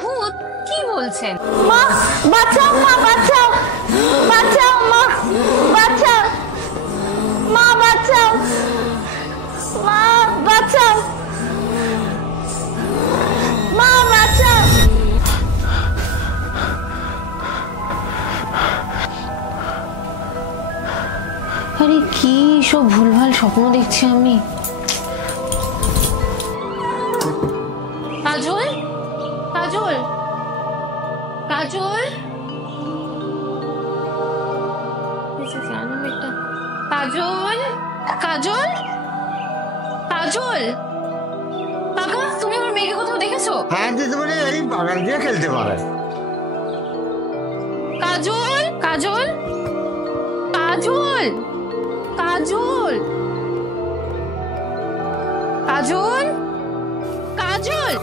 ভূত? কি বলছেন? মা বাঁচাও, মা বাঁচাও, বাঁচাও মা, বাঁচাও মা, বাঁচাও মা, বাঁচাও মা, বাঁচাও। আরে কি সব ভুলভাল স্বপ্ন দেখছি আমি। কাজল, কাজল, কাজল, কাজল, কাজল, কাজল, কাকা তুমি আমার মেয়েকে কোথাও দেখেছো? হ্যাঁ দিতে পারে, এই বাগান দিয়ে খেলতে পারে। কাজল, কাজল, কাজল, কাজল, কাজল, কাজল।